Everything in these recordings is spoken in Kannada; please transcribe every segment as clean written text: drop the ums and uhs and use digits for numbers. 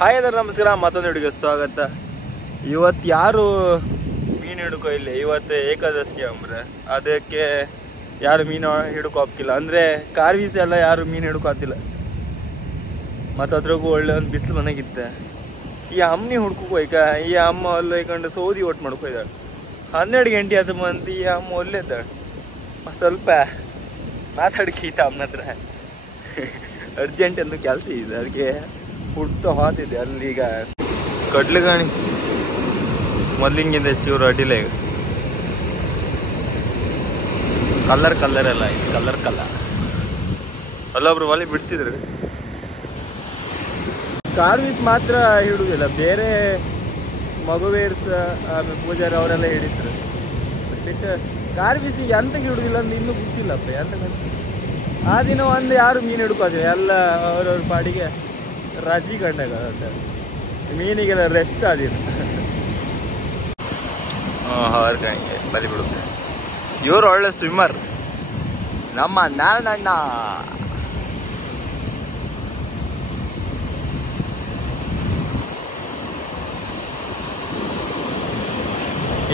ಹಾಯ್ ಅದರ ನಮಸ್ಕಾರ, ಮತ್ತೊಂದು ವಿಡಿಯೋಗೆ ಸ್ವಾಗತ. ಇವತ್ತು ಯಾರು ಮೀನು ಹಿಡ್ಕೊ ಇಲ್ಲಿ, ಇವತ್ತು ಏಕಾದಶಿ ಅಂಬ್ರೆ ಅದಕ್ಕೆ ಯಾರು ಮೀನು ಹಿಡ್ಕೊ ಹಾಕಿಲ್ಲ. ಅಂದರೆ ಕಾರ್ವೀಸ್ ಎಲ್ಲ ಯಾರು ಮೀನು ಹಿಡ್ಕೊತಿಲ್ಲ. ಮತ್ತು ಅದ್ರಾಗೂ ಒಳ್ಳೆ ಒಂದು ಬಿಸಿಲು ಮನೆಗಿತ್ತೆ. ಈ ಅಮ್ಮನಿ ಹುಡ್ಕೋಕೆ ಹೋಯ್ಕ ಈ ಅಮ್ಮ ಅಲ್ಲಿ ಹೋಯ್ಕೊಂಡು ಸೌದಿ ಒಟ್ಟು ಮಾಡ್ಕೊಯ್ದಾಳೆ. 12 ಗಂಟೆ ಅದು ಮಂದಿ ಈ ಅಮ್ಮ ಒಲ್ಲೆದ್ದಾಳೆ. ಸ್ವಲ್ಪ ಮಾತಾಡ್ಕೀತ ಅಮ್ಮನ ಹತ್ರ ಅರ್ಜೆಂಟ್ ಎಂದು ಕೆಲಸ ಇದೆ, ಅದಕ್ಕೆ ಹುಡ್ತಾ ಹೋತಿದ್ದೆ. ಅಲ್ಲೀಗ ಕಡ್ಲುಗಾಣಿ ಮೊದಲಿಂಗಿಂದ ಚೂರು ಅಡ್ಡಿಲ್ಲ. ಈಗ ಕಲ್ಲರ್ ಎಲ್ಲ ಐತೆ, ಕಲ್ಲರ್ ಅಲ್ಲೊಬ್ರು ಒಲೆ ಬಿಡ್ತಿದ್ರು. ಕಾರ್ವೀಸ್ ಮಾತ್ರ ಹಿಡುದಿಲ್ಲ, ಬೇರೆ ಮಗುವೇರ್ಸ್ ಆಮೇಲೆ ಪೂಜಾರಿ ಅವರೆಲ್ಲ ಹಿಡಿದ್ರು. ಬಟ್ ಕಾರ್ವೀಸಿಗೆ ಎಂತಕ್ಕೆ ಹಿಡುದಿಲ್ಲ ಅಂತ ಇನ್ನೂ ಗೊತ್ತಿಲ್ಲಪ್ಪ. ಎಂತಕ್ಕಂತ ಆ ದಿನ ಒಂದು ಯಾರು ಮೀನು ಹಿಡ್ಕೋತೀವಿ, ಎಲ್ಲ ಅವ್ರವ್ರ ಪಾಡಿಗೆ ರಜಿ ಕಂಡಾಗ ಮೀನಿಗೆಲ್ಲ ರೆಸ್ಟ್ ಆದಿಲ್ಲ. ಹೊರಗಂಗೆ ಬಲಿ ಬಿಡುತ್ತೆ. ಇವರು ಒಳ್ಳೆ ಸ್ವಿಮ್ಮರ್ ನಮ್ಮ ನಾರಾಯಣ.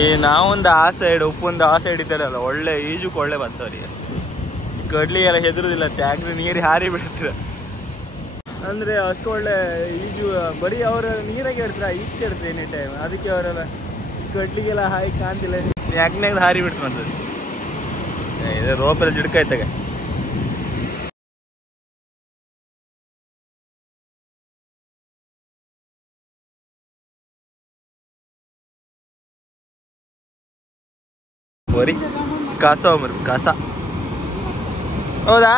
ಈ ನಾವೊಂದು ಆ ಸೈಡ್ ಉಪ್ಪೊಂದು ಆ ಸೈಡ್ ಇದ್ದಾರಲ್ಲ, ಒಳ್ಳೆ ಈಜುಕ್ಕೆ ಒಳ್ಳೆ ಬಂತವ್ರಿಗೆ. ಕಡ್ಲಿಗೆಲ್ಲ ಹೆದರುದಿಲ್ಲ, ಟ್ಯಾಕ್ರಿ ನೀರು ಹಾರಿ ಬಿಡ್ತೀರ. ಅಂದರೆ ಅಷ್ಟು ಒಳ್ಳೆ ಈಜು. ಬರೀ ಅವರು ನೀರಾಗೆ ಇರ್ತಾರೆ, ಈಜು ಇರ್ತಾರೆ ಎನಿ ಟೈಮ್. ಅದಕ್ಕೆ ಅವರೆಲ್ಲ ಕಡ್ಲಿಗೆಲ್ಲ ಹಾಯಿ ಕಾಣ್ತಿಲ್ಲ, ಯಾಕನಾಗ ಹಾರಿ ಬಿಡ್ತಂತದ್ದು. ಇದು ರೋಪೆಲ್ಲ ಜಿಡ್ಕಾಯ್ತಾಗ. ಬರೀ ಕಾಸ ಕಾಸ ಹೌದಾ?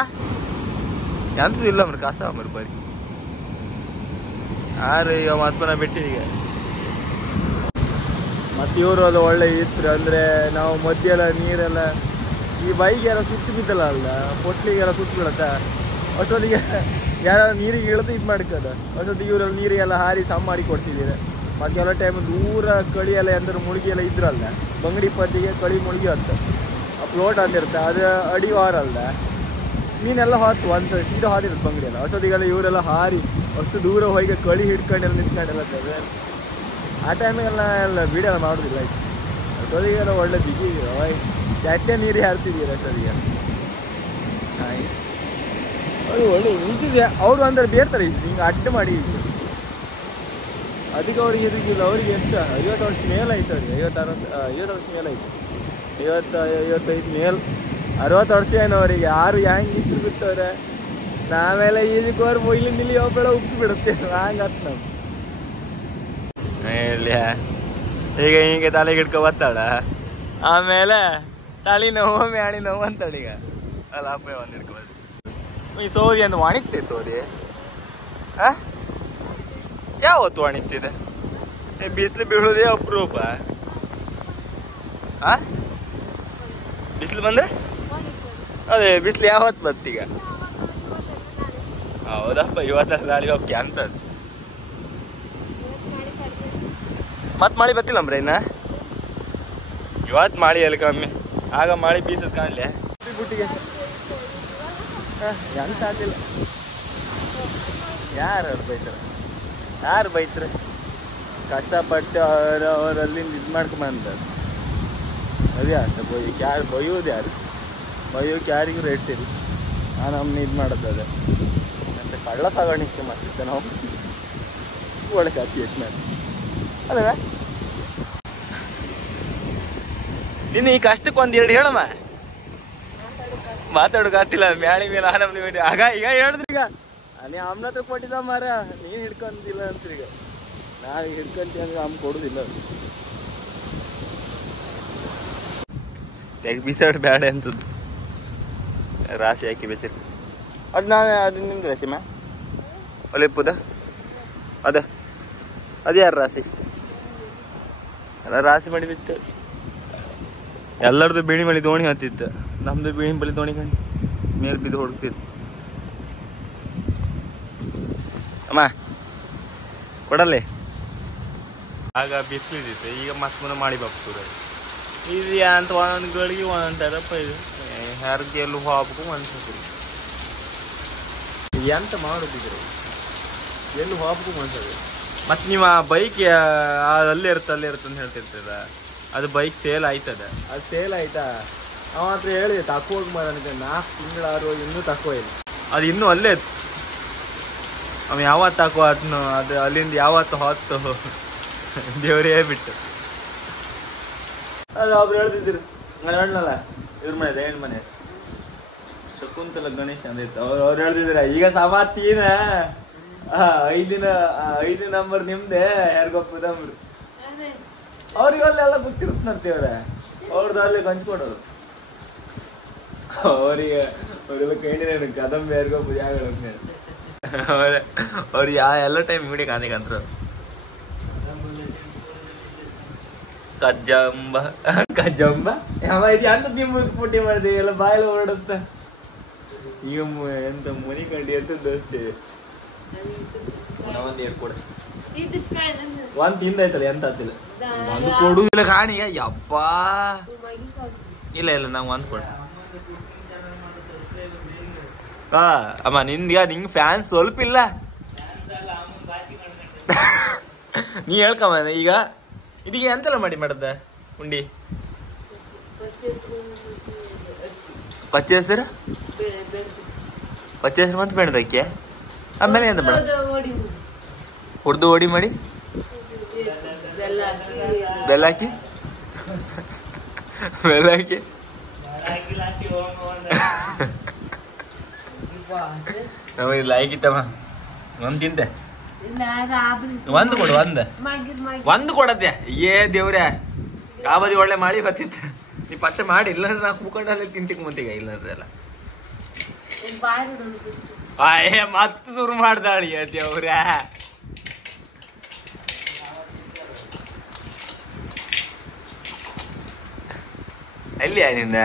ಎಂತೂ ಇಲ್ಲ ಮರ ಕಾಸ ಬರೀ ಯಾರು ಈಗ ಮತ್ಪನ ಬಿಟ್ಟಿದೀಗ. ಮತ್ತು ಇವರು ಅದು ಒಳ್ಳೆ ಇತ್ತು. ಅಂದರೆ ನಾವು ಮಧ್ಯೆಲ್ಲ ನೀರೆಲ್ಲ ಈ ಬೈಗೆಲ್ಲ ಸುತ್ತು ಬಿದ್ದಲ್ಲ ಅಲ್ಲ, ಪೊಟ್ಲಿಗೆಲ್ಲ ಸುತ್ತು ಬೀಳತ್ತ. ಅಷ್ಟೊತ್ತಿಗೆ ಯಾರು ನೀರಿಗೆ ಇಳಿದು ಇದು ಮಾಡ್ಕೋದ. ಅಷ್ಟೊತ್ತಿಗೆ ಇವರೆಲ್ಲ ನೀರಿಗೆಲ್ಲ ಹಾರಿ ಸಮ ಮಾಡಿ ಕೊಡ್ತಿದ್ದೀರ. ಮತ್ತು ಎಲ್ಲ ಟೈಮ್ ದೂರ ಕಳಿ ಎಲ್ಲ ಎಂದ್ರೆ ಮುಳುಗಿ ಎಲ್ಲ ಇದ್ರಲ್ಲ, ಬಂಗಡಿ ಪದ್ದಿಗೆ ಕಳಿ ಮುಳುಗಿ ಅಂತ ಆ ಫ್ಲೋಟ್ ಅಂದಿರುತ್ತೆ. ಅದು ಅಡಿ ಹಾರಲ್ದ ಮೀನೆಲ್ಲ ಹೊತ್ತು ಒಂದು ಸೀದಾ ಹಾದಿರುತ್ತೆ ಬಂಗಡಿ ಎಲ್ಲ. ಅಷ್ಟೊತ್ತಿಗೆಲ್ಲ ಇವರೆಲ್ಲ ಹಾರಿ ಅಷ್ಟು ದೂರ ಹೋಗಿ ಕಳಿ ಹಿಡ್ಕೊಂಡೆಲ್ಲ ನಿಂತ್ಕೊಂಡೆಲ್ಲ ಇರ್ತದೆ. ಆ ಟೈಮಿಗೆಲ್ಲ ಎಲ್ಲ ವೀಡಿಯೋಲ್ಲ ಮಾಡೋದಿಲ್ಲ. ಆಯ್ತು ಅಷ್ಟೊತ್ತಿಗೆಲ್ಲ ಒಳ್ಳೆ ಬಿಗಿ ಚಟ್ಟೆ ನೀರು ಹಾರ್ತಿದ್ದೀರ ಅಷ್ಟೊತ್ತಿಗೆ. ಆಯ್ತು ಅದು ಒಳ್ಳೆ ನಿಂತಿದೆ. ಅವರು ಅಂದ್ರೆ ಬೇರ್ತಾರೆ ಹಿಂಗೆ ಅಡ್ಡ ಮಾಡಿ. ಅದಕ್ಕೆ ಅವ್ರಿಗೆ ಎದುಗಿಲ್ಲ. ಅವ್ರಿಗೆ ಎಷ್ಟು 50 ವರ್ಷ ಮೇಲಾಯ್ತು ಅವ್ರಿಗೆ. 50 ವರ್ಷ ಮೇಲಾಯ್ತು. 55 ಮೇಲ್ 60 ವರ್ಷ ಏನು ಅವರಿಗೆ. ಯಾರು ಹೆಂಗೆ ಇತ್ತು ಬಿತ್ತವ್ರೆ. ನಾವೆಲ್ಲ ಈಜಕ್ಕೆ ಇಲ್ಲಿ ನಿಲ್ಲಿ ಒಬ್ಬಳ ಉಪ್ಪು ಬಿಡುತ್ತೆ ಹಂಗತ್ ನಾವು. ಈಗ ಹಿಂಗೆ ತಲೆಗೆ ಹಿಡ್ಕೊ ಬರ್ತಾಳ, ಆಮೇಲೆ ತಲೆ ನೋವು ಮ್ಯಾಳಿ ನೋವು ಅಂತಾಳ. ಈಗ ಅಲ್ಲ ಅಪ್ಪ ಒಂದು ಹಿಡ್ಕೊಬೋದು. ಈ ಸೋದಿ ಅಂತ ಒಣಗ್ತೆ ಸೋದಿ ಯಾವತ್ತು ಒಣಗ್ತಿದೆ? ಬಿಸಿಲು ಬೀಳೋದೇ ಅಪರೂಪ. ಬಿಸಿಲು ಬಂದ್ರೆ ಅದೇ ಬಿಸಿಲು ಯಾವತ್ತು ಬತ್ತೀಗ? ಹೌದಪ್ಪ, ಇವತ್ತ ನಾಳೆಗೆ ಹೋಗ್ಕೆ ಅಂತದ್ದು. ಮತ್ತೆ ಮಳೆ ಬತ್ತಿಲ್ಲ ಅಂಬ್ರೆ ಇನ್ನ. ಇವತ್ತು ಮಳೆ ಎಲ್ಲಿ ಕಮ್ಮಿ, ಆಗ ಮಳೆ ಬೀಸದ್ ಕಾಣಲಿ ಬುಟ್ಟಿಗೆ ಎಂತ ಆಗಿಲ್ಲ. ಯಾರು ಬೈತಾರೆ? ಕಷ್ಟಪಟ್ಟು ಅವರಲ್ಲಿಂದ ಇದು ಮಾಡ್ಕೊಂಬಂದ. ಅದೇ ಅಂತ ಬೈಯಕ್ಕೆ ಯಾರು ಬೈಯೋದು? ಯಾರು ಬೈಯೋಕೆ ಯಾರಿಗೂ ರೇಟ್ ಇಲ್ಲ. ನಮ್ಮನ್ನ ಇದು ಮಾಡೋದು ಅಂತ ಕಳ್ಳ ಸಾಗಾಣಿಕೆ ಮಾಡ್ತಿದ್ದೆ ನಾವು. ಒಳಗೆ ಹತ್ತಿ ಎಷ್ಟು ಮೇಲೆ ಅಲ್ವ ಇನ್ನು ಈ ಕಷ್ಟಕ್ಕೆ ಒಂದೆರಡು ಹೇಳಮ್ಮ. ಮಾತಾಡೋಕಾಗ್ತಿಲ್ಲ ಮ್ಯಾಳಿ ಮೇಲೆ ನಮ್ದು ಆಗ ಈಗ ಹೇಳಿದ್ರಿ. ಈಗ ನೀ ಅಮ್ಮನ ಹತ್ರ ಕೊಟ್ಟಿದ್ದ ಮಾರ, ನೀನು ಹಿಡ್ಕೊಂತಿಲ್ಲ ಅಂತ. ಈಗ ನಾವು ಹಿಡ್ಕೊಂತೀವಿ ಅಂದ್ರೆ ಅಮ್ಮ ಕೊಡೋದಿಲ್ಲ. ತೆಗೆ ಬಿಸಾಡು ಬೇಡ ಅಂತದ್ದು ರಾಶಿ ಹಾಕಿ ಬೇಸಿರಿ. ಅದು ನಿಮ್ದು ರಾಶಿ ಮಾ ಒಲೆಪ್ಪುದ ಅದು ಯಾರು ರಾಶಿ? ಎಲ್ಲ ರಾಶಿ ಮಾಡಿ ಬಿತ್ತು. ಎಲ್ಲರದು ಬೀಣಿ ಬಳಿ ದೋಣಿ ಹತ್ತಿತ್ತು, ನಮ್ದು ಬೀಣಿ ಬಳಿ ದೋಣಿ ಕಂಡು ಮೇಲೆ ಬಿದ್ದು ಹೊಡ್ತಿತ್ತು. ಅಮ್ಮ ಕೊಡಲ್ಲೇ. ಆಗ ಬಿಸಿಲಿದ್ದಿತ್ತು, ಈಗ ಮಸ್ತ್ ಮುಂದೆ ಮಾಡಿ ಬಾಪ್ತೂರ. ಇದು ಅಂತ ಒಂದೊಂದು ಗಳಿಗೆ ಒಂದೊಂದು ಥರಪ್ಪ. ಇದು ಯಾರಿಗೆ ಎಲ್ಲೂ ಹೋಗ್ಬೇಕು ಅನ್ಸೋದು. ಎಂತ ಮಾಡುದಿದ್ರೆ ಎಲ್ಲಿ ಹೋಗ್ಬೇಕು ಅನ್ಸೋದು. ಮತ್ತು ನೀವು ಆ ಬೈಕ್ ಅಲ್ಲೇ ಇರುತ್ತೆ ಅಂತ ಹೇಳ್ತಿರ್ತದ, ಅದು ಬೈಕ್ ಸೇಲ್ ಆಯ್ತದ. ಅದು ಸೇಲ್ ಆಯ್ತಾ, ಅವ ಹತ್ರ ಹೇಳಿದೆ ತಕೋಗಿ ಮಾರ ನನಗೆ 4 ತಿಂಗಳಾರು ಇನ್ನೂ ತಕೋ ಇಲ್ಲ, ಅದು ಇನ್ನೂ ಅಲ್ಲೇ ಇತ್ತು. ಅವ ಯಾವತ್ತು ತಕೋ ಅದನ್ನು, ಅದು ಅಲ್ಲಿಂದ ಯಾವತ್ತು ಹೊತ್ತು ದೇವರೇ ಬಿಟ್ಟು. ಅದು ಒಬ್ರು ಹೇಳ್ತಿದ್ರು, ನಾನು ಹೇಳಲ್ಲ ಇವ್ರ ಮನೆ ಹೆಣ್ಣು ಮನೆ ಶಕುಂತಲ ಗಣೇಶ್ ಅಂದಿತ್ತು. ಅವ್ರು ಹೇಳ್ತಿದ್ರ ಈಗ ಸಮಾತೀನ 5 ನಂಬರ್ ನಿಮ್ದೆ ಯಾರಿಗೊಪ್ಪದಮ್ರು ಅವ್ರಿಗೆ ಅಲ್ಲೆಲ್ಲ ಗೊತ್ತಿರುತ್ತೆ ನೋಡ್ತೀವ್ರೆ, ಅವ್ರದ್ದು ಅಲ್ಲಿ ಹಂಚ್ಕೊಡೋರು ಅವರೆಲ್ಲ ಕೇಳಿದ್ರೆ ಕದಂಬ ಯಾರಿಗೊಬ್ಬ ಜಾಗ ಅವ್ರು ಎಲ್ಲ ಟೈಮ್ ವಿಡಿಯೋ ಕಾಣಿಕಂತ್ರು. ಕಜ್ಜಂಬ ಯಾವ ಅಂತ ನಿಮ್ಮ ಪುಟ್ಟಿ ಮಾಡಿದೆ ಎಲ್ಲ ಬಾಯೆಲ್ಲ ಹೊರಡುತ್ತ. ಈಗ ಎಂತ ಮನಿ ಕಂಡಿ ಎಂತದ್ದು ಅಷ್ಟೇ. ಒಂದ್ ಏರ್ ಕೊಡ ಒಂದ್ ತಿಂದಾಯ್ತಲ್ಲ ಎಂತ ಆಗ್ತಿಲ್ಲ, ಒಂದು ಕೊಡುದಿಲ್ಲ ಕಾಣಿಯ ಯಪ್ಪಾ. ಇಲ್ಲ ನಂಗೆ ಒಂದ್ ಕೊಡ. ಅಮ್ಮ ನಿಂಗ್ ಫ್ಯಾನ್ ಸ್ವಲ್ಪ ಇಲ್ಲ. ನೀ ಹೇಳ್ಕಮ್ಮ ಈಗ ಇದೀಗ ಎಂತೆಲ್ಲ ಮಾಡದ ಉಂಡಿ ಪಚ್ಚೆಸರು ಮತ್ತೆ ಬೆಳೆದಕ್ಕೆ ಆಮೇಲೆ ಎಂತ ಮಾಡ ಹುಡ್ದು ಓಡಿ ಮಾಡಿ ಬೆಲ್ಲ ಹಾಕಿ ನಮಗೆ ಲಾಯ್ಕಿತ್ತಮ್ಮ. ಒಂದ್ ತಿಂತೆ ಒಂದು ಕೊಡು, ಒಂದು ಕೊಡದ್ದೆ. ಏ ದೇವ್ರೆ ಕಾಬದಿ ಒಳ್ಳೆ ಮಾಡಿ ಬರ್ತಿತ್ತು. ನೀ ಪಚ್ಚ ಮಾಡಿ, ಇಲ್ಲಾಂದ್ರೆ ನಾ ಕೂಕೊಂಡಲ್ಲಿ ತಿಂತಿಕ್ ಮುಂತಿಗ. ಇಲ್ಲಾಂದ್ರೆ ಎಲ್ಲ ಮತ್ತೆ ಶುರು ಮಾಡ್ದಾಳಿ ದೇವ್ರ. ಎಲ್ಲಿ ನಿಂದ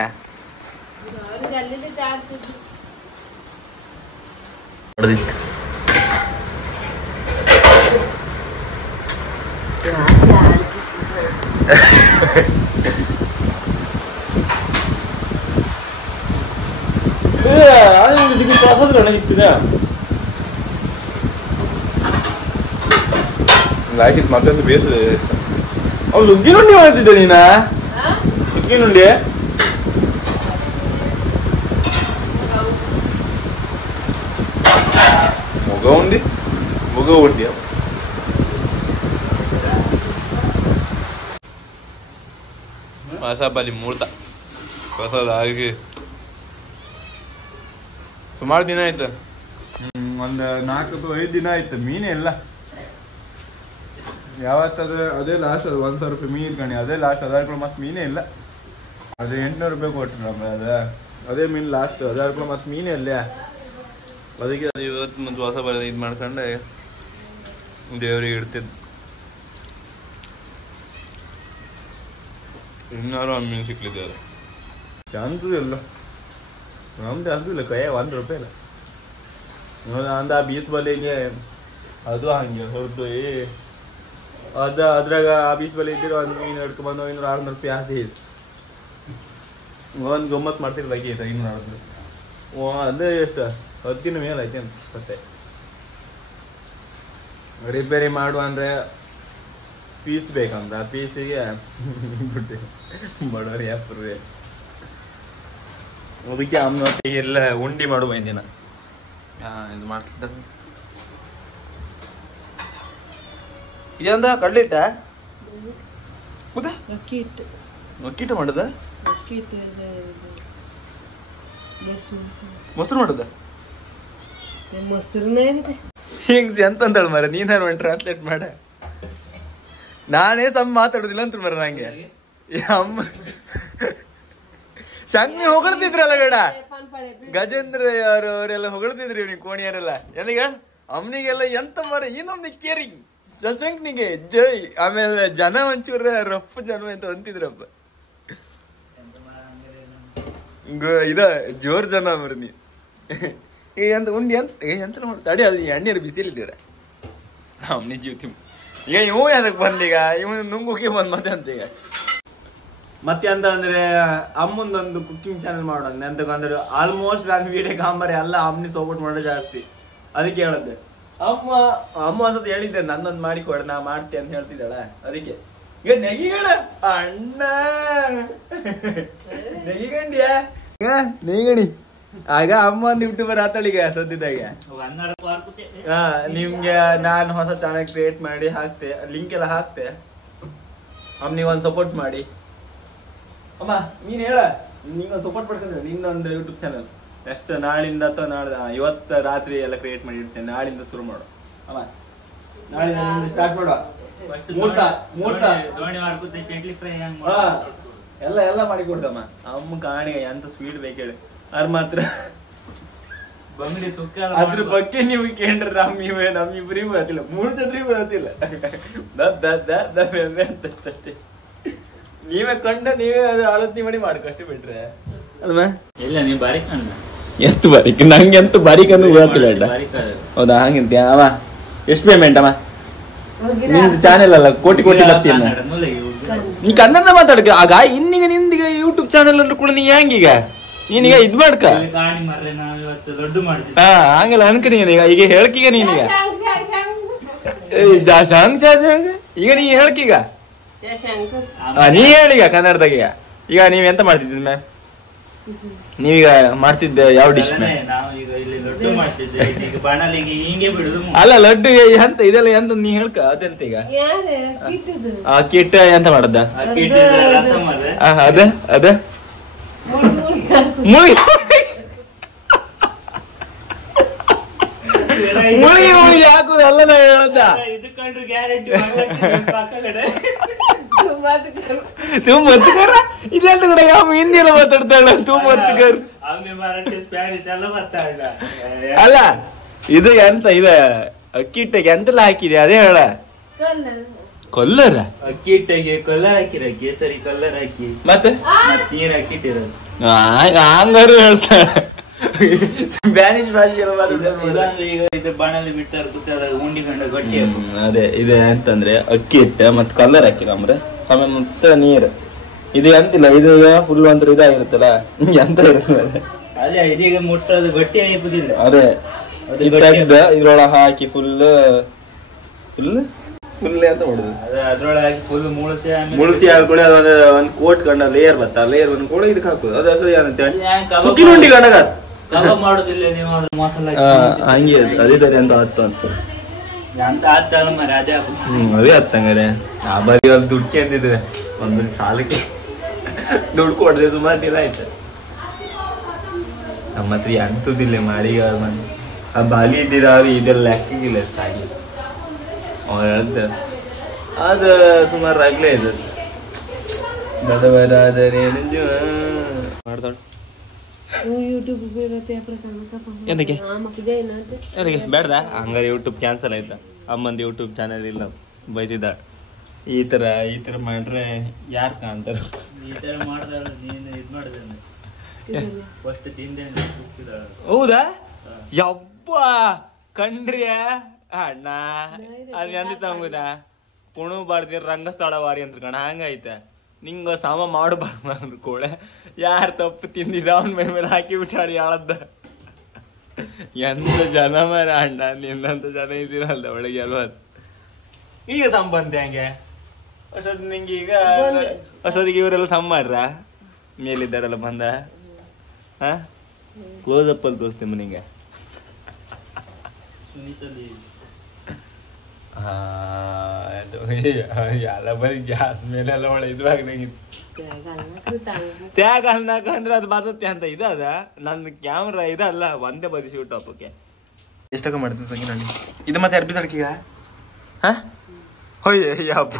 ಲಾಕಿತ್ ಮತ್ತೊಂದು ಬೇಸದೆ. ಅವ್ನು ನುಗ್ಗಿನುಂಡಿ ಮಾಡ್ತಿದ್ದೆ ನೀನ, ನುಗ್ಗಿನುಂಡಿ ಮುಗ ಉಂಡಿ ಮಸಾಬಲಿ ಮೂರ್ತ ಹೊಸದ ಹಾಗೆ ಸುಮಾರು ದಿನ ಆಯ್ತು. ಒಂದು 4 ಅಥವಾ 5 ದಿನ ಆಯ್ತು ಮೀನೇ ಇಲ್ಲ. ಯಾವತ್ತಾದ್ರೆ ಅದೇ ಲಾಸ್ಟ್, ಅದು 1,000 ರೂಪಾಯಿ ಮೀನು ಇಟ್ಕೊಂಡು ಅದೇ ಲಾಸ್ಟ್. ಅದಾದ್ಮೇಲೆ ಮತ್ತೆ ಮೀನೇ ಇಲ್ಲ. ಅದೇ 800 ರೂಪಾಯಿ ಕೊಟ್ಟರು ನಮ್ಗೆ. ಅದೇ ಮೀನು ಲಾಸ್ಟ್, ಅದಾದ್ಮೇಲೆ ಮತ್ತೆ ಮೀನೇ ಇಲ್ಲ. ಅದಕ್ಕೆ ಅದು ಇವತ್ತು ಮತ್ತು ಹೊಸ ಬರ ಇದು ಮಾಡ್ಕೊಂಡೆ ದೇವ್ರಿಗೆ ಇಡ್ತಿದ್ದು. ಇನ್ನಾರು ಆ ಮೀನು ಸಿಕ್ಲಿದ್ದಾರೆ ಚಂದೂ ಇಲ್ಲ. ನಮ್ದು ಅದು ಇಲ್ಲ ಕೈ 1 ರೂಪಾಯಿ ಇಲ್ಲ. ಅಂದ ಆ ಬೀಸ್ ಬಲೆಗೆ ಅದು ಹಂಗೆ ಹೊರತು ಅದ್ರಾಗ ಆ ಬೀಸ್ ಬಲೆ ಇದ್ದಿರೋ ಒಂದು ಮೀನು ಹಿಡ್ಕೊಂಬಂದು 500-600 ರೂಪಾಯಿ ಆದಿ. ಒಂದು ಗಮ್ಮತ್ತು ಮಾಡ್ತಿರ್ಲಾಗಿ 500-600 ಅದೇ ಎಷ್ಟು 10 ದಿನ ಮೇಲೆ ಐತೆ ಅಂತ ಮತ್ತೆ ರಿಪೇರಿ ಮಾಡುವ ಅಂದರೆ ಪೀಸ್ ಬೇಕಂದ್ರೆ ಆ ಪೀಸಿಗೆ ಬಿಟ್ಟು ಬಡವರಿ ಯಾಪ್ರಿ. ಅದಕ್ಕೆ ಅಮ್ಮನೊಟ್ಟಿಗೆ ಎಲ್ಲ ಉಂಡಿ ಮಾಡುವ ದಿನ ಇದು ಮಾಡ್ತಿದ್ದ. ಇದಂದ ಕಡ್ಲಿಟ್ಟ ಅಕ್ಕಿಟ್ಟು ಮಾಡುದ, ಮೊಸರು ಮಾಡುದ, ಹಿಂಗ್ ಎಂತಂದಳ ಮರ. ನೀನಾರು ಒಂದು ಟ್ರಾನ್ಸ್ಲೇಟ್ ಮಾಡ. ನಾನೇ ಸಮ ಮಾತಾಡುದಿಲ್ಲ ಅಂತ ಮರ. ನಂಗೆ ಅಮ್ಮ ಶಂಕ್ನಿ ಹೊಗಳ್ತಿದ್ರಲ್ಲ ಬೇಡ, ಗಜೇಂದ್ರ ಅವರೆಲ್ಲ ಹೊಗಳ್ತಿದ್ರಿ ನೀವು ಕೋಣಿಯರೆಲ್ಲ. ನನಗ ಅಮ್ಮನಿಗೆಲ್ಲ ಎಂತ ಮರ ಈ ನಮ್ನಿ ಕೇರಿಂಗ್ ಶಶಂಕ್ನಿಗೆ ಜೈ. ಆಮೇಲೆ ಜನ ಒಂಚೂರ ರಪ್ಪ ಜನ ಅಂತ ಅಂತಿದ್ರಪ್ಪ. ಇದ ಜೋರ್ ಜನ ಮರ ನೀ ಎಂತ ಉಂಡಿ ಎಂತ ಮಾಡ್ತಾ ಅಡಿ. ಅದು ಎಣ್ಣೀರು ಬಿಸಿಲಿದ್ದೀರ ಅಮ್ಮನಿ ಜೀವತಿ. ಈಗ ಇವು ಅದಕ್ಕೆ ಬಂದೀಗ ಇವನು ನುಂಗುಕ್ಕೆ ಬಂದ್ ಮತ್ತೆ ಅಂತ. ಈಗ ಮತ್ತೆ ಅಂತ ಅಂದ್ರೆ ಅಮ್ಮಂದೊಂದು ಕುಕಿಂಗ್ ಚಾನಲ್ ಮಾಡೋದು ಎಂತಂದ್ರೆ ಆಲ್ಮೋಸ್ಟ್ ನಾನು ವಿಡಿಯೋ ಕಾಂಬರಿ ಎಲ್ಲ ಅಮ್ಮನಿ ಸಪೋರ್ಟ್ ಮಾಡೋದು ಜಾಸ್ತಿ. ಅದಕ್ಕೆ ಹೇಳದ್ದೆ ಅಮ್ಮ ಅಮ್ಮ ಒಂದ್ಸತಿ ಹೇಳಿದ್ದೆ ನನ್ನೊಂದು ಮಾಡಿಕೊಡ ನಾ ಮಾಡ್ತೆ ಅಂತ ಹೇಳ್ತಿದ್ದಾಳ. ಅದಕ್ಕೆ ಈಗ ನೆಗಿಗಣ ಅಣ್ಣ ನೆಗಿಗಂಡಿಯಾ ನೆಗಣಿ ಆಗ ಅಮ್ಮ ಒಂದು ಯೂಟ್ಯೂಬರ್ ಆತಾಳಿಗ ಸದ್ದಿದಾಗ. ನಿಮ್ಗೆ ನಾನು ಹೊಸ ಚಾನಲ್ ಕ್ರಿಯೇಟ್ ಮಾಡಿ ಹಾಕ್ತೆ, ಲಿಂಕ್ ಎಲ್ಲ ಹಾಕ್ತೆ. ಅಮ್ಮ ನೀವೊಂದು ಸಪೋರ್ಟ್ ಮಾಡಿ. ಅಮ್ಮ ನೀನ್ ಹೇಳ, ನಿಂಗೊಂದು ಸಪೋರ್ಟ್ ಮಾಡ್ಕೊಂಡ್ರೆ ನಿನ್ನೊಂದು ಯೂಟ್ಯೂಬ್ ಚಾನಲ್ ನೆಕ್ಸ್ಟ್ ನಾಳಿಂದ ಅಥವಾ ನಾಳೆ ಇವತ್ತು ರಾತ್ರಿ ಎಲ್ಲ ಕ್ರಿಯೇಟ್ ಮಾಡಿರ್ತೇನೆ. ನಾಳಿಂದ ಶುರು ಮಾಡು ಅಮ್ಮ, ನಾಳಿಂದ ಸ್ಟಾರ್ಟ್ ಮಾಡುವ. ಎಲ್ಲ ಮಾಡಿ ಕೊಡ್ತಮ್ಮ. ಅಮ್ಮ ಕಾಣಿಗೆ ಎಂತ ಸ್ವೀಟ್ ಬೇಕೇಳಿ ಅರ್ ಮಾತ್ರ ಬಂಗಡಿ ಸುಕ್ಕ ಅದ್ರ ಬಗ್ಗೆ ನೀವು ಕೇಳ್ರ ನಮ್ಮಿಬ್ರಿಗೂ ಗೊತ್ತಿಲ್ಲ, 3 ಜನರಿಗೂ ಗೊತ್ತಿಲ್ಲ. ಅಂತಷ್ಟೇ ನೀವೇ ಕಂಡ ನೀವೇ ಅದು ಆಲೋಚನೆ ಮಾಡಿ ಮಾಡ್ಕಷ್ಟೇ ಬಿಟ್ರೆ ಅಲ್ವಾ? ಇಲ್ಲ ನೀವು ಬಾರಿ ಎಷ್ಟು ಬಾರಿಕ್ ನಂಗೆ ಎಂತ ಬಾರಿಕ್ ಅಂದ್ರೆ ಗೊತ್ತಿಲ್ಲ. ಹೌದಾ? ಹಂಗಿಂತ ಅವ ಎಷ್ಟು ಪೇಮೆಂಟ್ ಅಮ್ಮ? ನಿಂದು ಚಾನೆಲ್ ಅಲ್ಲ ಕೋಟಿ ಬರ್ತೀನಿ. ನೀ ಕನ್ನಡ ಮಾತಾಡಕ ಆಗ ಇನ್ನೀಗ ನಿಂದಿಗ ಯೂಟ್ಯೂಬ್ ಚಾನೆಲ್ ಅಲ್ಲೂ ಕೂಡ ನೀ ಹೆಂಗೀಗ ನೀನೀಗ ಇದ್ ಮಾಡ್ಕ ಹಂಗಲ್ಲ ಅನ್ಕನಿ ಈಗ ಹೇಳ್ಕೀಗ ನೀನೀಗ ಈಗ ನೀ ಹೇಳ್ಕೀಗ ನೀ ಹೇಳೀಗ ಕನ್ನಡದಾಗ. ಈಗ ನೀವ್ ಎಂತ ಮಾಡ್ತಿದ್ದ ಮ್ಯಾಮ್? ನೀವೀಗ ಮಾಡ್ತಿದ್ದೆ ಯಾವ ಡಿಶ್? ಅಲ್ಲ ಲಡ್ಡು ಎಂತ ಇದೆಲ್ಲ ಎಂತ ನೀ ಹೇಳ್ಕ ಅದೆಂತ ಈಗ ಕಿಟ್ ಎಂತ ಮಾಡದ ಅದ ಅದ ಮುಳುಗಿ ಮುಳುಗಿ ಮುಳುಗಿ ಹಾಕುದು ಎಲ್ಲ ನಾ ಹೇಳದ. तू मत कर ಇದೆಂತ ಕೂಡ ಯಾವ ಹಿಂದಿ ಎಲ್ಲ ಮಾತಾಡ್ತಾಳ. तू मत कर ಅಲ್ಲ ಇದು ಎಂತ ಇದ ಅಕ್ಕಿಟ್ಟೆಗೆ ಎಂತೆಲ್ಲ ಹಾಕಿದೆ ಅದೇ ಹೇಳ. ಕಲ್ಲರ ಅಕ್ಕಿಟ್ಟೆಗೆ ಕಲ್ಲರ್ ಹಾಕಿರ, ಕೇಸರಿ ಕಲ್ಲರ್ ಹಾಕಿ ಮತ್ತೆ ನೀರ್ ಹಾಕಿಟ್ಟಿರೋದು ಹಂಗಾರು ಹೇಳ್ತಾಳ. ಸ್ಪ್ಯಾನಿಷ್ ಭಾಷೆ ಈಗ ಇದು ಬಾಣಲ್ಲಿ ಬಿಟ್ಟಾರ ಉಂಡಿ ಗಂಡ ಗಟ್ಟಿ. ಅದೇ ಇದೆ ಅಂತಂದ್ರೆ ಅಕ್ಕಿ ಹಿಟ್ಟ ಮತ್ ಕಲ್ಲರ್ ಹಾಕಿನಂದ್ರೆ ಆಮೇಲೆ ಮತ್ತೆ ನೀರ್. ಇದು ಎಂತಿಲ್ಲ, ಇದು ಫುಲ್ ಒಂಥರ ಇದಾಗಿರುತ್ತಲ್ಲ ಎಂತ ಇರುತ್ತೆ. ಅದೇ ಇದೀಗ ಮುಟ್ಟೋದು ಗಟ್ಟಿ ಆಗಿರುದಿಲ್ಲ. ಅದೇ ಇದ್ರೊಳಗ ಹಾಕಿ ಫುಲ್ ಅಂತ ಮಾಡುದು. ಅದ್ರೊಳಗೆ ಹಾಕಿ ಫುಲ್ ಮುಳುಸಿ ಹಾಕೊಳ್ಳಿ. ಅದೊಂದು ಒಂದ್ ಕೋಟ್ ಕಂಡ ಲೇಯರ್ ಬತ್ತ, ಲೇಯರ್ ಒಂದು ಕೂಡ ಇದಕ್ಕೆ ಹಾಕುದು. ಅದು ಸುಕ್ಕಿನ ಉಂಡಿ ಕಂಡಾಗ ಮಾಡುದಿಲ್ಲ ನೀವು ಮಸಾಲ ಹಂಗೆ ಅದೇ ಅಂತ ಹತ್ತು ಅಂತ ಅದೇ ಹತ್ತಂಗಾರೆ ಆ ಬರೀ ಅಲ್ಲಿ ದುಡ್ಡು ಅಂದಿದ್ರೆ ಒಂದೊಂದು ಸಾಲಕ್ಕೆ ದುಡ್ಡು ಕೊಡದೆ ಸುಮಾರು ದಿನ ಆಯ್ತು. ನಮ್ಮ ಹತ್ರ ಅಂತದಿಲ್ಲ ಮಾಡಿಗ ಆ ಬಾಲಿ ಇದ್ದಿರ ಇದೆಲ್ಲ ಲೆಕ್ಕಿಲ್ಲ ಸಾಗಿ ಅವ್ರು ಹೇಳ್ತಾರೆ. ಅದು ಸುಮಾರು ಆಗ್ಲೇ ಇದೆ ಮಾಡ್ತಾಳ. ಎಂತಕ್ಕೆ ಬೇಡ್ದ ಹಂಗಾರೆ ಯೂಟ್ಯೂಬ್ ಕ್ಯಾನ್ಸಲ್ ಆಯ್ತಾ? ಅಮ್ಮಂದು ಯೂಟ್ಯೂಬ್ ಚಾನೆಲ್ ಇಲ್ಲ ಬೈತಿದ್ದ. ಈ ತರ ಮಾಡ್ರೆ ಯಾರು ಕಾಣ್ತಾರ? ಹೌದಾ? ಯಬ್ಬ ಕಂಡ್ರಿ ಅಣ್ಣ ಅದ್ ಎಂದಿತ್ತ ಹಂಗುದ ಕುಣು ಬಾರ್ದಿ ರಂಗಸ್ಥಳ ವಾರಿ ಅಂತ ಕಣ ಹಂಗೈತ. ನಿಂಗ ಸಮ ಮಾಡಬಾರ್ದು ಕೋಳೆ ಯಾರು ತಪ್ಪು ತಿಂದಿದ ಅವನ ಮೈ ಮೇಲೆ ಹಾಕಿ ಬಿಟ್ಟಾಡಿ ಯಾಳದ್ದ. ಎಂತ ಜನ ಮರ ಅಣ್ಣ, ನಿನ್ನಂತ ಜನ ಇದ್ದೀರಲ್ಲ ಒಳಗೆ ಅಲ್ವಾ? ಈಗ ಸಂಬಂಧ ಹೆಂಗೆ ಅಷ್ಟೊತ್ತಿಗೆ ನಿಂಗೆ ಈಗ ಅಷ್ಟೊತ್ತಿಗೆ ಇವರೆಲ್ಲ ಸಮ ಮಾಡ್ರ ಮೇಲಿದ್ದಾರಲ್ಲ ಬಂದ ಕ್ಲೋಸ್ ಅಪ್ ಅಲ್ಲಿ ತೋರಿಸ್ತೀನಿ ನಿಂಗೆ. ಎಲ್ಲ ಬರೀ ಗ್ಯಾಸ್ ಮೇಲೆಲ್ಲ ಒಳ್ಳೆ ಇದ್ರಾಗ ತ್ಯಾಗ ಅನ್ನಕ ಅಂದ್ರೆ ಅದು ಬರುತ್ತೆ ಅಂತ ಇದ ನನ್ನ ಕ್ಯಾಮ್ರಾ ಇದಲ್ಲ ಒಂದೇ ಬದಿ ಶೂಟ್ ಹಾಪಕ್ಕೆ. ಎಷ್ಟಕ್ಕ ಮಾಡ್ತೀನಿ ಸಂಗಿ ನಾನು ಇದು ಮತ್ತೆ ಎರ್ಬಿಸಡ್ಕ ಈಗ ಹೋಯ್ ಅಪ್ಪ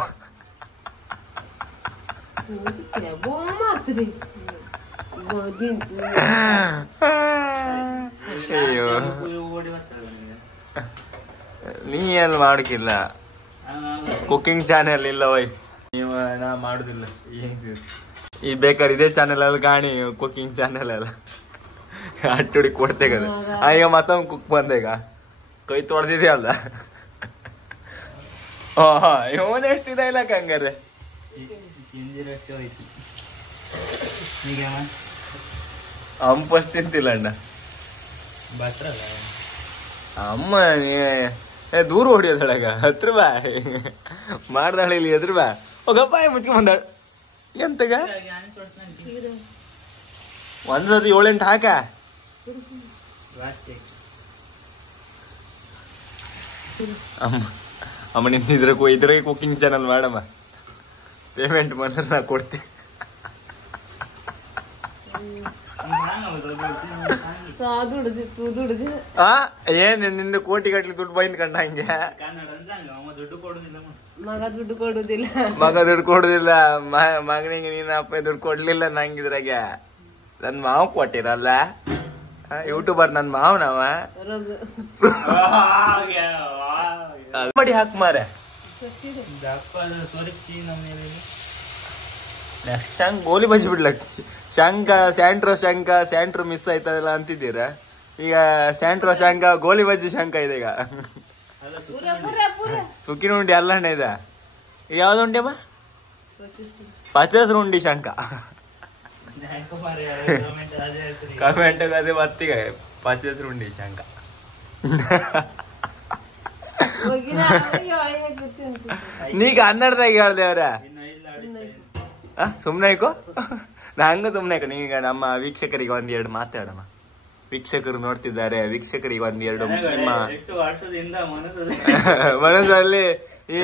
ಅಯ್ಯೋ ನೀ ಏನ್ ಮಾಡಕ್ಕಿಲ್ಲ, ಕುಕಿಂಗ್ ಚಾನೆಲ್ ಇಲ್ಲ ವೈ ನೀವು ನಾ ಮಾಡುದಿಲ್ಲ. ಈ ಬೇಕಾದ್ರೆ ಇದೇ ಚಾನೆಲ್ ಅಲ್ಲಿ ಕಾಣಿ ಕುಕಿಂಗ್ ಚಾನೆಲ್ ಎಲ್ಲ ಅಟ್ಟುಡಿ ಕೊಡ್ತೇಗದ. ಈಗ ಮತ್ತೊಂದು ಕುಕ್ ಬಂದೇಗ ಕೈ ತೊಡ್ದಿದೆಯಲ್ಲ. ಇವನ್ ಎಷ್ಟಿದೆ ಇಲ್ಲ ಹಂಗಾರೆ ಅಂಪಷ್ಟು ತಿಂತಿಲ್ಲ ಅಣ್ಣ. ಅಮ್ಮ ದೂರ ಹೊಡಿಯೋದೊಳಗ ಹತ್ರ ಬಾ ಮಾಡ್ದಾಳ ಇಲ್ಲಿ ಎದ್ರ ಬಾ ಹೋಗಪ್ಪ ಮುಚ್ಕೊಂಡ್ ಬಂದಾಳ ಎಂತಗ ಒಂದ್ಸತಿ 7-8 ಹಾಕ ಅಮ್ಮ ಅಮ್ಮ ನಿಂತಿದ್ರೆ ಇದ್ರಾಗೆ ಕುಕಿಂಗ್ ಚಾನಲ್ ಮಾಡಮ್ಮ ಪೇಮೆಂಟ್ ಬಂದ್ರೆ ನಾ ಕೊಡ್ತೀನಿ ಏನ್ ನಿಂದ ಕೋಟಿ ಗಟ್ಲಿ ದುಡ್ಡು ಬೈಂದ್ ಕಂಡ ಹಂಗೆ ಮಗ ದುಡ್ಡು ಕೊಡುದಿಲ್ಲ ಮಗನಿಗೆ ನೀನ್ ಅಪ್ಪ ದುಡ್ಡು ಕೊಡ್ಲಿಲ್ಲ ನಂಗಿದ್ರಾಗ ನನ್ ಮಾವ್ ಕೊಟ್ಟಿರಲ್ಲ ಯೂಟ್ಯೂಬರ್ ನನ್ ಮಾವನವ ಮಾಡಿ ಹಾಕ್ ಮಾರ ನೆಕ್ಸ್ಟ್ ಶಂಕ್ ಗೋಲಿ ಬಜ್ಜಿ ಬಿಡ್ಲಕ್ ಸ್ಯಾಂಟ್ರೋ ಮಿಸ್ ಆಯ್ತದಲ್ಲ ಅಂತಿದ್ದೀರಾ ಈಗ ಸ್ಯಾಂಟ್ರೋ ಶಂಕ ಗೋಲಿ ಬಜ್ಜಿ ಶಂಕ ಇದೆ ಈಗ ಸುಕ್ಕಿನ ಉಂಡಿ ಅಲ್ಲಣ್ಣ ಇದೆ ಯಾವ್ದು ಉಂಡಿ ಅಮ್ಮ ಪಚ್ಚಸರು ಉಂಡಿ ಶಂಕ ಕಮೆಂಟ್ ಅದೇ ಮತ್ತಿಗೆ ಪಚ್ಚಸರು ಉಂಡಿ ಶಂಕ ನೀಗ 12ದಾಗ ಹೇಳ್ದೇವ್ರ ಸುಮ್ನೆ ಆಯ್ಕೋ ನಂಗ ಸುಮ್ನೆ ಆಯ್ಕೋ ನೀಗ ನಮ್ಮ ವೀಕ್ಷಕರಿಗೆ 1-2 ಮಾತಾಡಮ್ಮ ವೀಕ್ಷಕರು ನೋಡ್ತಿದ್ದಾರೆ ವೀಕ್ಷಕರಿಗೆ 1-2 ನಿಮ್ಮ ಮನಸ್ಸಲ್ಲಿ ಈ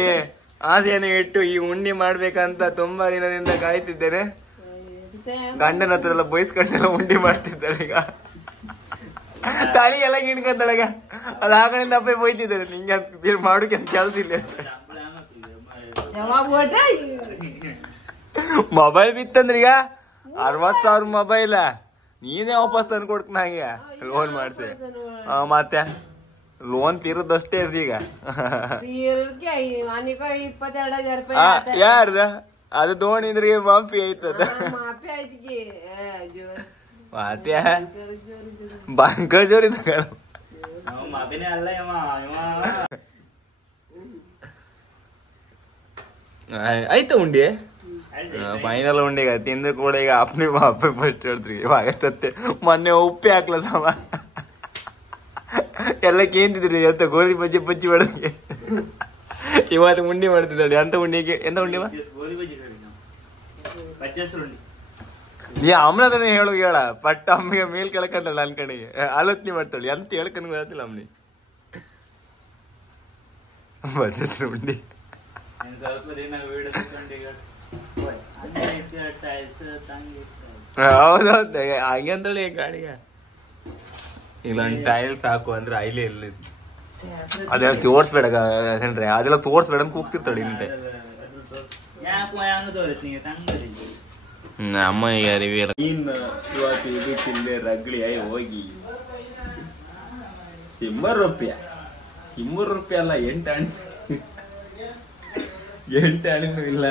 ಆಸೆಯನ್ನು ಇಟ್ಟು ಈ ಉಂಡಿ ಮಾಡ್ಬೇಕಂತ ತುಂಬಾ ದಿನದಿಂದ ಕಾಯ್ತಿದ್ದೇನೆ ಗಂಡನ ಹತ್ರ ಎಲ್ಲ ಬಯಸ್ಕೊಂಡೆಲ್ಲ ಉಂಡಿ ಮಾಡ್ತಿದ್ದಾಳೆ ಈಗ ತಾಳಿಗೆಲ್ಲ ಗಿಣ್ಕಂತಾಳಗ ಅದ್ ಆಗಲಿಂದ ಅಪ್ಪ ಬೈತಿದ್ದಾರೆ ನಿಂಗೆ ಬೇರೆ ಮಾಡೋಕೆ ಅಂತ ಕೆಲ್ಸ ಇಲ್ಲ ಮೊಬೈಲ್ ಬಿತ್ತಂದ್ರ ಈಗ 60,000 ಮೊಬೈಲ್ ನೀನೇ ವಾಪಸ್ ತಂದು ಕೊಡ್ತ ನಂಗೆ ಲೋನ್ ಮಾಡ್ತೇವೆ ಮತ್ತೆ ಲೋನ್ ತೀರದಷ್ಟೇ ಇರ್ದ ಈಗ ಯಾರ್ದ ಅದು ದೋಣಿದ್ರೆ ಮಾಫಿ ಆಯ್ತದ ಮಾತ್ಯ ಬಂಕ ಜೋರಿದ ಆಯ್ತಾ ಉಂಡಿ ಫೈನಲ್ ಉಂಡಿ ಈಗ ತಿಂದ್ರೆ ಕೂಡ ಈಗ ಅಪ್ಪನಿ ಅಪ್ಪ ಫಸ್ಟ್ ಹೇಳ್ತ್ರಿ ಇವಾಗತ್ತೆ ಮೊನ್ನೆ ಉಪ್ಪಿ ಹಾಕ್ಲ ಸಮ ಎಲ್ಲ ಕೇಂತಿದ್ರಿ ಎಂತ ಗೋಧಿ ಬಜ್ಜಿ ಮಾಡೋದಕ್ಕೆ ಇವತ್ತು ಉಂಡಿ ಮಾಡ್ತಿದ್ದಾಳೆ ಅಂತ ಉಂಡಿಗೆ ಎಂತ ಉಂಡಿ ನೀ ಅಮ್ಮನದನ್ನ ಹೇಳು ಹೇಳ ಪಟ್ಟ ಅಮ್ಮಿಗೆ ಮೇಲ್ ಕೆಳಕಂತಾಳ ನನ್ ಕಡೆಗೆ ಆಲೋಚನೆ ಮಾಡ್ತಾಳೆ ಎಂತ ಹೇಳ್ಕೊಂಡ್ ಗೊತ್ತಿಲ್ಲ ಅಮ್ಮನಿ ಬಜ್ಜಿ ಉಂಡಿ ಹೌದೌದು ಹಂಗೆ ಅಂತೇಳಿ ಗಾಡಿಗೆ ಇಲ್ಲೊಂದು ಟೈಲ್ಸ್ ಹಾಕು ಅಂದ್ರೆ ಐಲಿ ಇಲ್ಲ ಅದೆಲ್ಲ ತೋರ್ಸ್ಬೇಡ ಏನ್ರಿ ಅದೆಲ್ಲ ತೋರ್ಸ್ಬೇಡ ಅಂತ ಕೂಗ್ತಿರ್ತಾಳೆ ಇನ್ನೆ ಅಮ್ಮ ಈಗ ಅರಿವಿಲ್ಲ ಇನ್ನು ಇವತ್ತು ಇದು ತಿಂದೆ ರಗ್ಳಿ ಹೋಗಿ 100 ರೂಪಾಯಿ 200 ರೂಪಾಯಿ ಅಲ್ಲ 8 ಹಣ್ಣಿನೂ ಇಲ್ಲ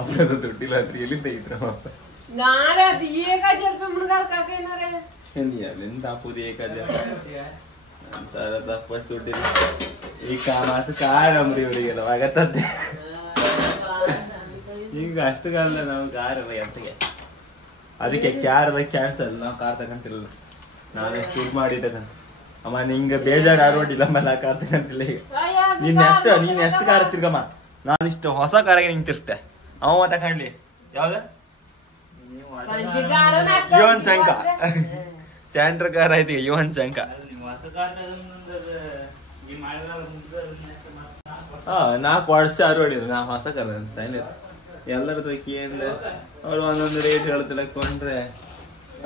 ಅವನದು ದುಡ್ಡಿಲ್ಲ ಅಂದ್ರೆ ಎಲ್ಲಿಂದ ಇದ್ರಮ್ಮ ಎಂದಾಪುದು ತಪ್ಪಷ್ಟು ದುಡ್ಡಿಲ್ಲ ಈ ಮಾತು ಕಾರಮ್ರಿ ಇವರಿಗೆಲ್ಲ ಆಗತ್ತೆ ಈಗ ಅಷ್ಟು ಕಾಲದ ನಾವು ಕಾರಲ್ಲ ಎಂತಗೆ ಅದಕ್ಕೆ ಕ್ಯಾರದ ಕ್ಯಾನ್ಸಲ್ ನಾವು ಕಾರ್ ತಗೊಂತಿರಲ್ಲ ನಾನು ಶೂಟ್ ಮಾಡಿದ್ದೆ ಅಮ್ಮ ನಿಂಗೆ ಬೇಜಾರು ಆರೋಡಿಲ್ಲ ಆಮೇಲೆ ಆ ಕಾರ್ ತಗೊಂತಿಲ್ಲ ಈಗ ನೀನ್ ಎಷ್ಟು ಕಾರ್ ತಿರ್ಗಮ್ಮ ನಾನು ಇಷ್ಟು ಹೊಸ ಕಾರಾಗೆ ನಿಂಗೆ ತಿರ್ಸ್ತೆ ಅವ ತಗೊಂಡ್ಲಿ ಯಾವ್ದ ಯುವನ್ ಶಂಕ ಸ್ಯಾಂಟ್ರ ಕಾರ್ ಆಯ್ತು ಯುವನ್ ಶಂಕ ನಾಲ್ಕು ವರ್ಷ ಆರೋಡಿದ್ರು ನಾ ಹೊಸ ಕಾರ್ ಸ್ಟೈಲ್ ಎಲ್ಲರದ್ದು ಕೇಳಿದ್ರೆ ಅವ್ರು ಒಂದೊಂದು ರೇಟ್ ಹೇಳ್ತಿಲ್ಲ ಕೊಂಡ್ರೆ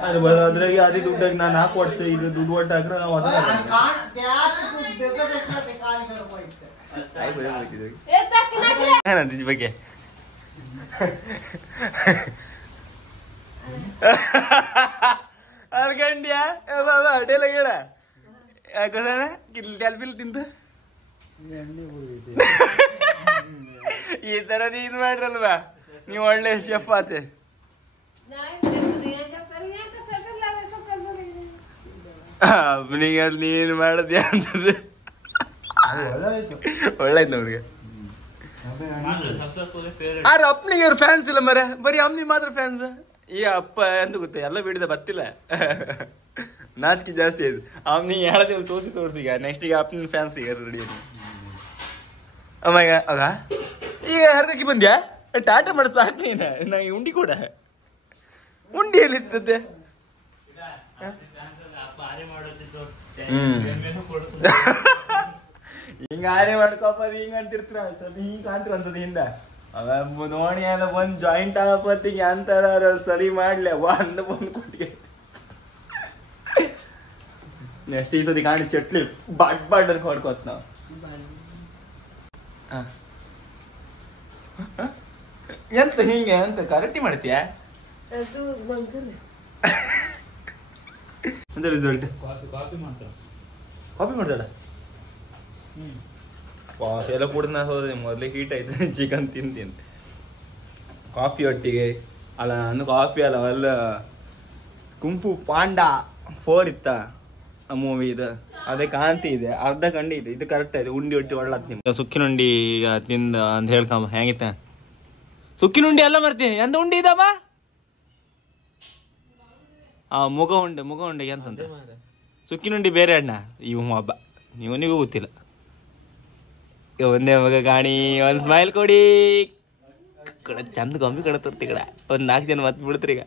ಅದು ಅದ್ರಾಗ ಅದೇ ದುಡ್ಡಾಗಿ ನಾ 4 ವರ್ಷ ಇದು ದುಡ್ಡು ಒಟ್ಟು ಹಾಕ್ರೆ ನಾವು ಹೊಸ ಏನಂತ ಬಗ್ಗೆ ಅನ್ಕಂಡ್ಯಾ ಬಾಬಾ ಹೋಟೆಲ್ ಹೇಳ ಯಾಕಂದ್ರೆ ಕ್ಯಾಲ್ಪಿಲ್ ತಿಂತ ಈ ತರ ನೀನ್ ಮಾಡ್ರಲ್ವಾ ನೀವ್ ಒಳ್ಳೆ ಶೆಫ್ ಆತೆ ನೀನ್ ಮಾಡದ್ಯ ಅಂತದ್ದು ಒಳ್ಳೇದ್ ನೋಡ್ಗೆ ಆರ ಅಪ್ಪನಿಗೆ ಫ್ಯಾನ್ಸ್ ಇಲ್ಲ ಮರ ಬರೀ ಅಮ್ಮನಿ ಮಾತ್ರ ಫ್ಯಾನ್ಸ್ ಈಗ ಅಪ್ಪ ಅಂತ ಗೊತ್ತ ಎಲ್ಲ ಬಿಡಿದ ಬತ್ತಿಲ್ಲ ನಾಚಿಕೆ ಜಾಸ್ತಿ ಆಯ್ತು ಅವ್ನಿ ಹೇಳದಿಲ್ಲ ತೋರಿಸಿ ಈಗ ನೆಕ್ಸ್ಟ್ ಈಗ ಅಪ್ಪನ ಫ್ಯಾನ್ಸ್ ಈಗ ರೆಡಿ ಅಮ್ಮಾಗ ಆಗ ಈಗ ಹರ್ದಕ್ಕೆ ಬಂದ್ಯಾ ಟಾಟಾ ಮಾಡಿ ಸಾಕು ನೀನ ನಂಗೆ ಉಂಡಿ ಕೂಡ ಉಂಡಿ ಎಲ್ಲಿರ್ತದೆ ಹಿಂಗ ಆರೆ ಮಾಡ್ಕೋಪ ಹಿಂಗ ಅಂತಿರ್ತೀರ ಹಿಂಗ ಕಾಣ್ತಿರ ಅನ್ಸದ ಹಿಂದ ಅವ ನೋಡಿ ಎಲ್ಲ ಒಂದ್ ಜಾಯಿಂಟ್ ಆಗಪ್ಪತ್ತಿಗೆ ಅಂತಾರ ಸರಿ ಮಾಡ್ಲೆ ಒಂದ್ ಕೊಟ್ಟಿಗೆ ನೆಕ್ಸ್ಟ್ ಈ ಸತಿ ಕಾಣಿ ಚಟ್ಲಿ ಬಾಡ್ ಅಂತ ಹೊಡ್ಕೋತ್ ನಾವ್ ಎಂತ ಹಿಂಗೆ ಅಂತ ಕರೆಕ್ಟಿ ಮಾಡ್ತೀಯ ಎಂತ ರಿಸಲ್ಟ್ ಕಾಫಿ ಮಾಡ್ತಾಳ ಎಲ್ಲ ಕೂಡ ನಾ ಹೋದ್ರೆ ಮೊದಲೇ ಹೀಟ್ ಆಯ್ತು ಚಿಕನ್ ತಿಂತೀನಿ ಕಾಫಿ ಒಟ್ಟಿಗೆ ಅಲ್ಲ ನಾನು ಕಾಫಿ ಅಲ್ಲ ಅಲ್ಲ ಕುಂಫು ಪಾಂಡಾ 4 ಇತ್ತ ಆ ಮೂವಿ ಇದು ಅದೇ ಕಾಂತಿ ಇದೆ ಅರ್ಧ ಕಂಡಿ ಇದೆ ಇದು ಕರೆಕ್ಟ್ ಆಯ್ತು ಉಂಡಿ ಒಟ್ಟಿ ಒಳ್ಳತ್ ನಿಮ್ಗೆ ಸುಕ್ಕಿನುಂಡಿ ಈಗ ತಿಂದ ಅಂತ ಹೇಳ್ಕಮ್ಮ ಹೆಂಗಿತ್ತ ಸುಕ್ಕಿನುಂಡಿ ಎಲ್ಲ ಮರ್ತೀನಿ ಎಂತ ಉಂಡಿ ಇದಮ್ಮ ಮುಗ ಉಂಡೆ ಎಂತಂತ ಸುಕ್ಕಿನುಂಡಿ ಬೇರೆ ಅಣ್ಣ ಇವು ಹಬ್ಬ ಇವನಿಗೂ ಗೊತ್ತಿಲ್ಲ ಒಂದೇ ಮಗ ಕಾಣಿ ಒಂದ್ ಸ್ಮೈಲ್ ಕೊಡಿ ಕಡ ಚಂದ ಗೊಂಬಿ ಕಡೆ ತರ್ತಿ ಕಡ ಒಂದ್ 4 ಜನ ಮತ್ ಬಿಡ್ತ್ರಿ ಈಗ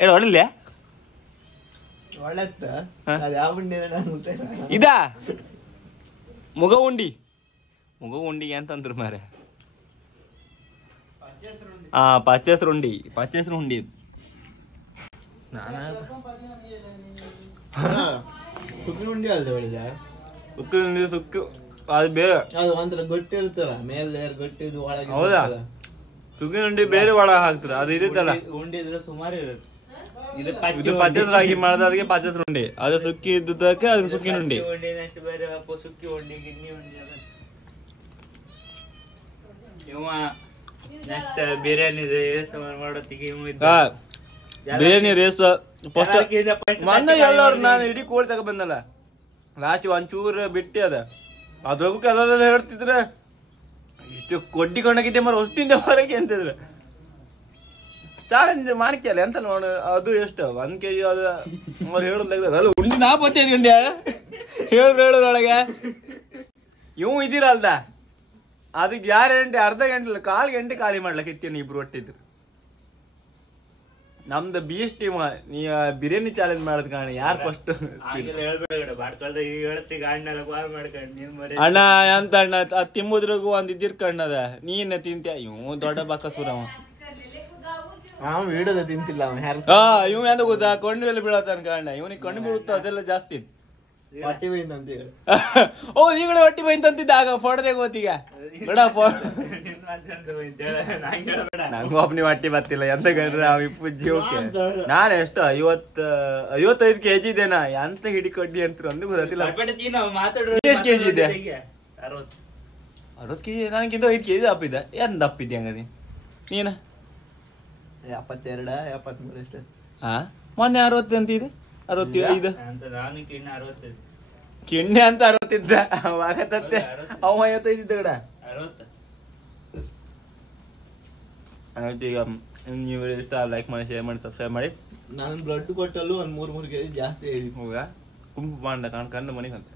ಹೇಳ ಹೊಡಲ್ಯ ಇದಾ ಮುಗ ಉಂಡಿಗೆ ಅಂತಂದ್ರು ಮಾರೆ ಪಚ್ಚೆಸ್ರು ಉಂಡಿ ಸುಕ್ಕು ಅದು ಬೇರೆ ಅದು ಒಂಥರ ಗಟ್ಟಿ ಇರ್ತಲ್ಲ ಮೇಲೆ ಗಟ್ಟಿ ಒಳಗೆ ಹೌದಾ ಸುಕ್ಕಿನ ಉಂಡಿ ಬೇರೆ ಒಳಗ ಹಾಕ್ತಾರೆ ಅದು ಇರುತ್ತಲ್ಲ ಉಂಡಿ ಇದ್ರೆ ಸುಮಾರು ಇರುತ್ತೆ ಇದು ಪಚ್ಚೆಸ್ರಾಗಿ ಮಾಡಿದ ಅದಕ್ಕೆ ಪಚ್ಚೆಸ್ರು ಉಂಡಿ ಅದು ಸುಕ್ಕಿ ಇದ್ದಕ್ಕೆ ಅದಕ್ಕೆ ಸುಕ್ಕಿನ ಉಂಡಿ ಉಂಡಿ ಬೇರೆ ಸುಕ್ಕಿ ಉಂಡಿ ಗಿಣ್ಣಿ ಉಂಡಿ ಇವ ನೆಕ್ಸ್ಟ್ ಬಿರಿಯಾನಿ ಮಾಡೋತ್ತಿಗೆ ಬಿರಿಯಾನಿ ರೇಸ್ ಎಲ್ಲರೂ ನಾನು ಇಡೀ ಕೋಳಿ ತಗ ಬಂದಲ್ಲ ಲಾಸ್ಟ್ ಒಂಚೂರು ಬಿಟ್ಟೆ ಅದ್ರಾಗೂ ಕೆಲವೆಲ್ಲ ಹೇಳ್ತಿದ್ರೆ ಇಷ್ಟು ಕೊಡ್ಡಿ ಕೊಂಡಾಗಿದ್ದೆ ಮರ ಹೊಸ್ತಿಂದ ಹೊರಗೆ ಅಂತಿದ್ರೆ ಚಾಲೆಂಜ್ ಮಾಡ್ಕಲ್ಲ ಎಂತ ನೋಡ ಅದು ಎಷ್ಟು 1 kg ಅದು ಅವ್ರು ಹೇಳೋದಾಗ ಅಲ್ಲ ಉಂಡಿ 45 ಗಂಟೆ ಹೇಳೋದ್ರೊಳಗೆ ಇವು ಇದ್ದೀರಲ್ದ ಅದಕ್ಕೆ ಗ್ಯಾರಂಟಿ ಅರ್ಧ ಗಂಟೆ 1/4 ಗಂಟೆ ಖಾಲಿ ಮಾಡ್ಲಕ್ಕೆ ಇತ್ತೇನೆ ಇಬ್ರು ಒಟ್ಟಿದ್ರು ನಮ್ದು BS ಟೀಮ್ ನೀ ಬಿರಿಯಾನಿ ಚಾಲೆಂಜ್ ಮಾಡೋದ್ ಕಾರಣ ಯಾರು ಫಸ್ಟ್ ಅಣ್ಣ ಅಂತ ಅಣ್ಣ ತಿಂಬುದ್ರಿಗೂ ಒಂದ್ ಇದ್ದಿರ್ ಕಣ್ಣದ ನೀನ್ ತಿಂತ್ಯ ಇವ್ ದೊಡ್ಡ ಬಾಕಸೂರವ ವಿಡಿಯೋದ ತಿಂತಿಲ್ಲ ಇವ್ ಎಂತ ಗೊತ್ತಾ ಕೊಂಡಲ್ಲಿ ಬೀಳತ್ತಾನ ಕಾರಣ ಇವನಿಗೆ ಕೊಂಡು ಬೀಳುತ್ತ ಅದೆಲ್ಲ ಜಾಸ್ತಿ ಓ ಈಗಲೇ ಹೊಟ್ಟಿ ಬೈಂತಿದ್ದ ಆಗ ಫೋಟೋದಾಗ ಗೊತ್ತೀಗ ನಂಗೂ ಒಬ್ನಿ ಹೊಟ್ಟಿ ಬರ್ತಿಲ್ಲ ಎಂತ ಪೂಜ್ಯ ನಾನು ಎಷ್ಟು 55 kg ಇದೇನಾ ಎಂತ ಹಿಡಿ ಕಡ್ಡಿ ಅಂತ ಒಂದು ಗೊತ್ತಿಲ್ಲ ಎಷ್ಟು kg ಇದೆ 60 kg ನನಗಿಂತ 5 kg ದಪ್ಪಿದೆ ಎಂತ ದಪ್ಪಿದ್ದೆ ಹಂಗದಿ ನೀನ 72 73 ಅಷ್ಟೇ ಮೊನ್ನೆ 60 ಅಂತ ಇದೆ 65 ಕಿಣ್ಣೆ ಅಂತ 60 ಇದ್ದ ಅವಾಗತ್ತೆ ಅವ 55 ಇದ್ದ ಕಡ ಈಗ ನೀವು ಇಷ್ಟ ಲೈಕ್ ಮಾಡಿ ಶೇರ್ ಮಾಡಿ ಸಬ್ಸ್ಕ್ರೈಬ್ ಮಾಡಿ ನಾನು ಬ್ಲಡ್ ಕೊಟ್ಟಲ್ಲೂ ಒಂದ್ 3 kg ಜಾಸ್ತಿ ಹೋಗ ಕುಂಪು ಬಾಂಡ ಕಣ್ಣು ಮನೆಗಂತ